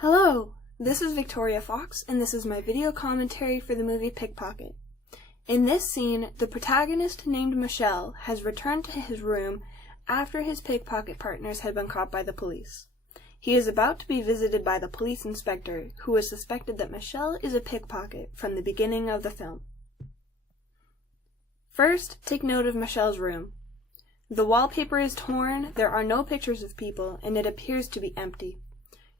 Hello, this is Victoria Fox, and this is my video commentary for the movie Pickpocket. In this scene, the protagonist named Michel has returned to his room after his pickpocket partners had been caught by the police. He is about to be visited by the police inspector, who has suspected that Michel is a pickpocket from the beginning of the film. First, take note of Michel's room. The wallpaper is torn, there are no pictures of people, and it appears to be empty.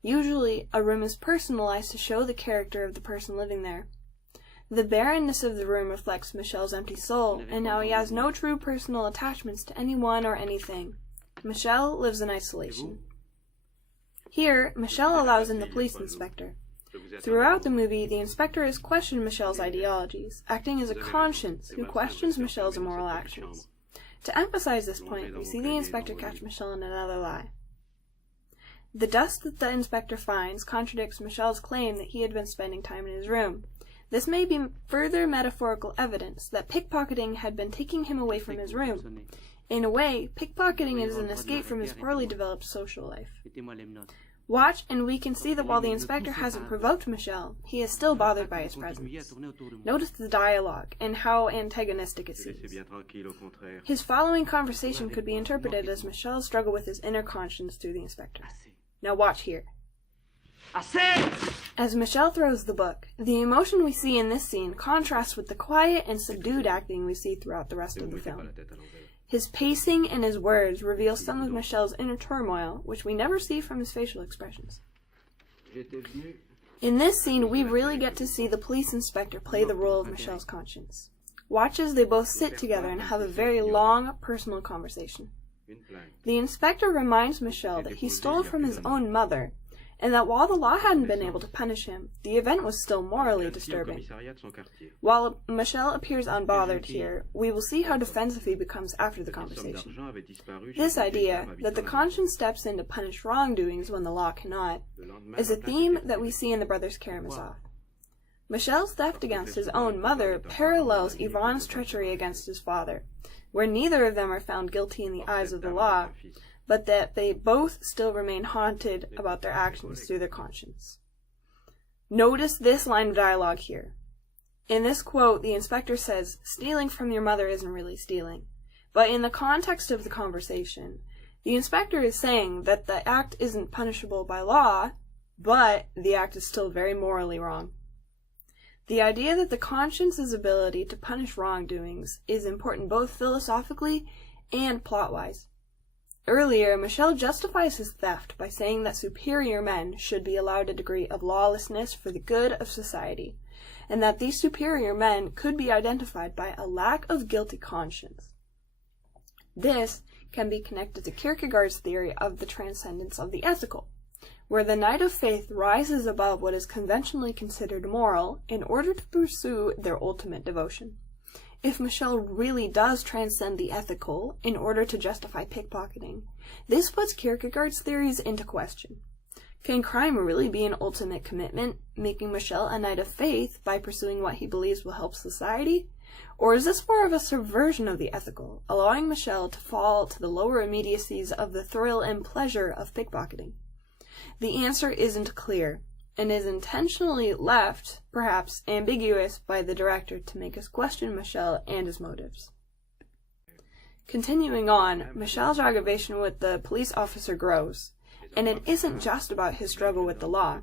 Usually, a room is personalized to show the character of the person living there. The barrenness of the room reflects Michel's empty soul, and now he has no true personal attachments to anyone or anything. Michel lives in isolation. Here, Michel allows in the police inspector. Throughout the movie, the inspector has questioned Michel's ideologies, acting as a conscience who questions Michel's immoral actions. To emphasize this point, we see the inspector catch Michel in another lie. The dust that the inspector finds contradicts Michel's claim that he had been spending time in his room. This may be further metaphorical evidence that pickpocketing had been taking him away from his room. In a way, pickpocketing is an escape from his poorly developed social life. Watch, and we can see that while the inspector hasn't provoked Michel, he is still bothered by his presence. Notice the dialogue, and how antagonistic it seems. His following conversation could be interpreted as Michel's struggle with his inner conscience through the inspector. Now watch here. As Michel throws the book, the emotion we see in this scene contrasts with the quiet and subdued acting we see throughout the rest of the film. His pacing and his words reveal some of Michel's inner turmoil, which we never see from his facial expressions. In this scene, we really get to see the police inspector play the role of Michel's conscience. Watch as they both sit together and have a very long, personal conversation. The inspector reminds Michel that he stole from his own mother, and that while the law hadn't been able to punish him, the event was still morally disturbing. While Michel appears unbothered here, we will see how defensive he becomes after the conversation. This idea, that the conscience steps in to punish wrongdoings when the law cannot, is a theme that we see in the brothers Karamazov. Michel's theft against his own mother parallels Ivan's treachery against his father, where neither of them are found guilty in the eyes of the law, but that they both still remain haunted about their actions through their conscience. Notice this line of dialogue here. In this quote, the inspector says, "Stealing from your mother isn't really stealing." But in the context of the conversation, the inspector is saying that the act isn't punishable by law, but the act is still very morally wrong. The idea that the conscience's ability to punish wrongdoings is important both philosophically and plot-wise. Earlier, Michel justifies his theft by saying that superior men should be allowed a degree of lawlessness for the good of society, and that these superior men could be identified by a lack of guilty conscience. This can be connected to Kierkegaard's theory of the transcendence of the ethical, where the knight of faith rises above what is conventionally considered moral in order to pursue their ultimate devotion. If Michel really does transcend the ethical in order to justify pickpocketing, this puts Kierkegaard's theories into question. Can crime really be an ultimate commitment, making Michel a knight of faith by pursuing what he believes will help society? Or is this more of a subversion of the ethical, allowing Michel to fall to the lower immediacies of the thrill and pleasure of pickpocketing? The answer isn't clear, and is intentionally left, perhaps, ambiguous by the director to make us question Michel and his motives. Continuing on, Michel's aggravation with the police officer grows, and it isn't just about his struggle with the law.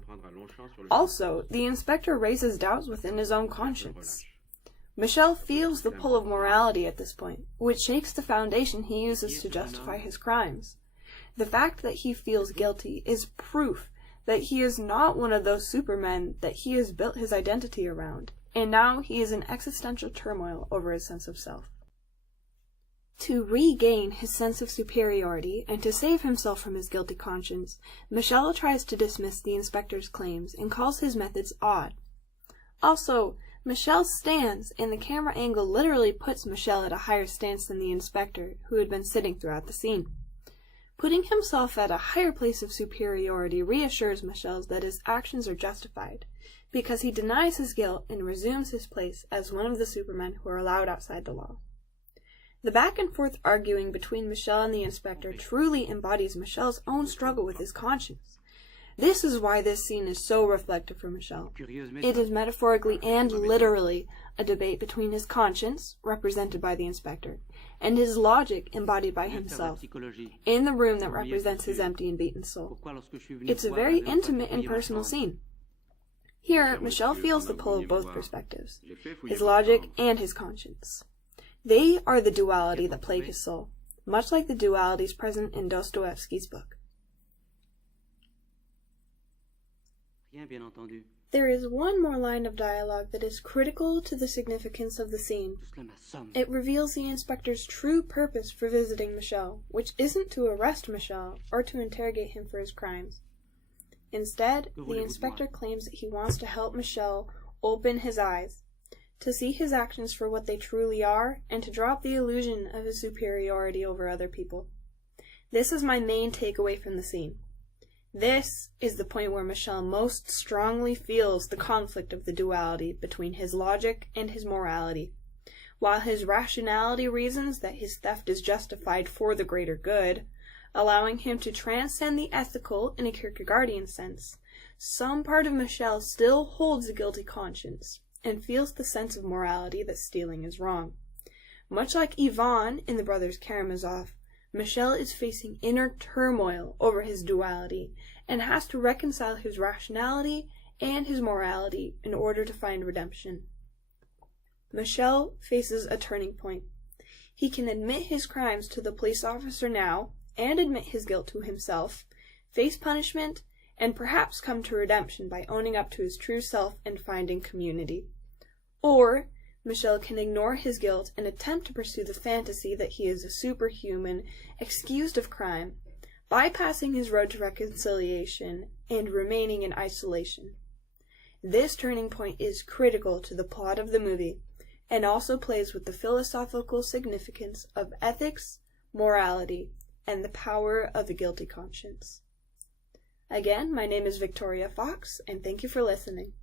Also, the inspector raises doubts within his own conscience. Michel feels the pull of morality at this point, which shakes the foundation he uses to justify his crimes. The fact that he feels guilty is proof that he is not one of those supermen that he has built his identity around, and now he is in existential turmoil over his sense of self. To regain his sense of superiority and to save himself from his guilty conscience, Michel tries to dismiss the inspector's claims and calls his methods odd. Also, Michel's stance and the camera angle literally puts Michel at a higher stance than the inspector, who had been sitting throughout the scene. Putting himself at a higher place of superiority reassures Michel that his actions are justified, because he denies his guilt and resumes his place as one of the supermen who are allowed outside the law. The back and forth arguing between Michel and the inspector truly embodies Michel's own struggle with his conscience. This is why this scene is so reflective for Michel. It is metaphorically and literally a debate between his conscience, represented by the inspector, and his logic, embodied by himself, in the room that represents his empty and beaten soul. It's a very intimate and personal scene. Here, Michel feels the pull of both perspectives, his logic and his conscience. They are the duality that plague his soul, much like the dualities present in Dostoevsky's book. There is one more line of dialogue that is critical to the significance of the scene. It reveals the inspector's true purpose for visiting Michel, which isn't to arrest Michel or to interrogate him for his crimes. Instead, the inspector claims that he wants to help Michel open his eyes, to see his actions for what they truly are, and to drop the illusion of his superiority over other people. This is my main takeaway from the scene. This is the point where Michel most strongly feels the conflict of the duality between his logic and his morality. While his rationality reasons that his theft is justified for the greater good, allowing him to transcend the ethical in a Kierkegaardian sense, some part of Michel still holds a guilty conscience and feels the sense of morality that stealing is wrong. Much like Ivan in The Brothers Karamazov, Michel is facing inner turmoil over his duality and has to reconcile his rationality and his morality in order to find redemption. Michel faces a turning point. He can admit his crimes to the police officer now and admit his guilt to himself, face punishment, and perhaps come to redemption by owning up to his true self and finding community. Or Michel can ignore his guilt and attempt to pursue the fantasy that he is a superhuman, excused of crime, bypassing his road to reconciliation and remaining in isolation. This turning point is critical to the plot of the movie, and also plays with the philosophical significance of ethics, morality, and the power of a guilty conscience. Again, my name is Victoria Fox, and thank you for listening.